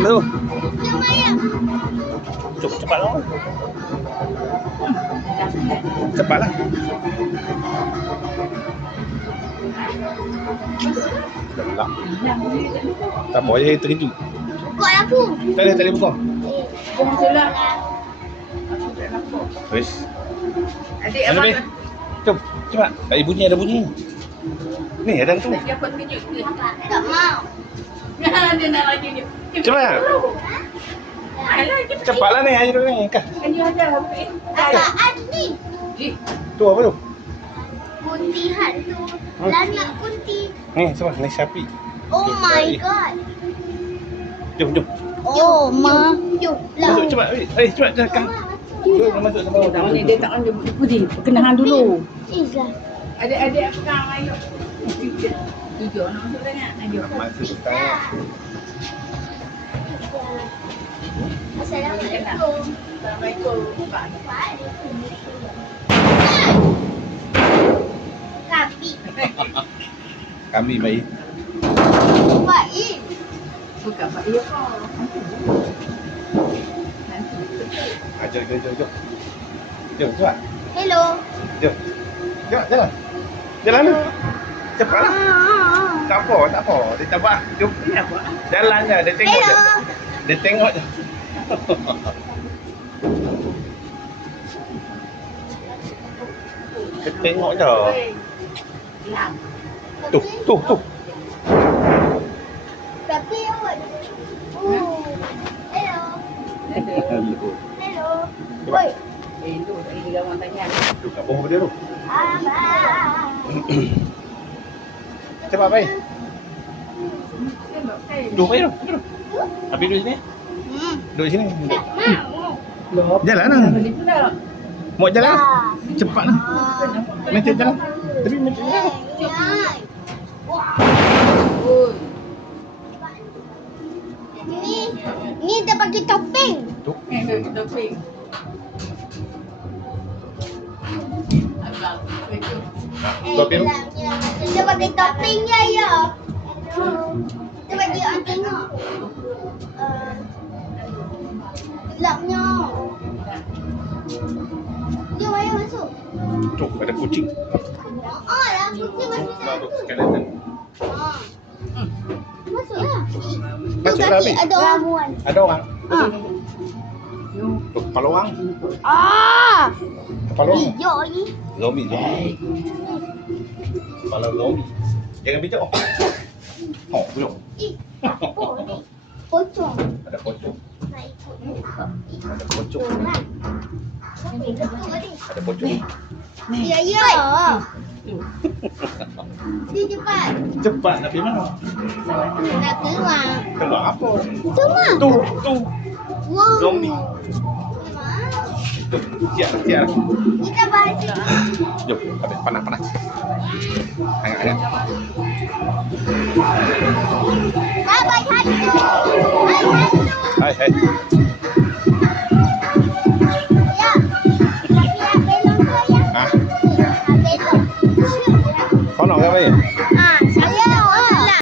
Dia Maya. Cepat cepatlah. Cepatlah. Gelap. Tak apa, dia terkejut. Buka aku. Tak ada, tak ada buka. Eh. Buang je lah. Wis. Adik abang ni? Jom, cepat. Tadi bunyi, ada bunyi. Ni, ada tu. Tak mau. Dia nak lagi dia. Cepat. Cepatlah ni, air ni. Kan. Kan you ada habis. Apaan ni? Ji, Tu apa tu? Kunti hantu. Hmm. Lanak kunti. Ni, sebab ni sapi. Oh my god. Jom, jom. Oh ma. Jom. Masuk cepat. Eh, eh cepat dekat. Jom, masuk ke bawah. Oh, tak boleh dia tak boleh putih. Perkenalan dulu. Chị chữa nó xuống đấy nha, anh dược Mày. Phải sức tay á Hãy subscribe cho kênh Ghiền Mì Gõ Để không bỏ lỡ những video hấp dẫn tôi cảm à chơi chơi chơi chơi. Chơi các hello. Chơi. Chơi chơi. Chơi chơi chơi ni. Cepatlah. Tak apa, tak apa. Dia tak apa. Jom. Jalan je. Dia tengok je. Hello. Dia tengok je. Dia tengok je. Tu, tu, tu. Tapi awak. Oh. Hello. Hello. Oi. Eh, tu tak boleh lawan tanya. Tu kat bawah dia tu. Abang. Cepat eh. Duduk tu. Duduk. Habis duduk sini. Hmm. Duduk sini. Mau. Jalan lah. Mau jalan. Ah. Cepat lah. Macam jalan. Tapi macam jalan. Oi. Ni, ni dia pakai topeng. Tu topeng. Abang, Eh, tu? gelap, gelap. Dia pakai topeng ya, ya. Dia bagi orang tengok. Uh, gelapnya. Dia wayang masuk. Tu ada kucing. Oh, lah. Dia masuk Baru satu. skeleton. Ah. Masuklah. Tu Masuklah, ada ramuan. Ada orang. Ah. Pagpaluang. Ah! Pagpaluang. Yoy. Lomi, lomi. Palaw lomi. Jangan bicara. Oh, oh belum. Pocong. Ada pocong. Ada pocong. Ada pocong. Iya, iya. Di cepat. Cepat, tapi mana? Nak keluar. Keluar apa? Keluar. Tuh, tuh. Zombie. Siap, siap. Kita ni. Jom, habis panas, panas. Hangat, hangat. Hai, hai. Hai. Hai, hai. Ya. Tapi belong ke ya? Ah, Nak apa ya?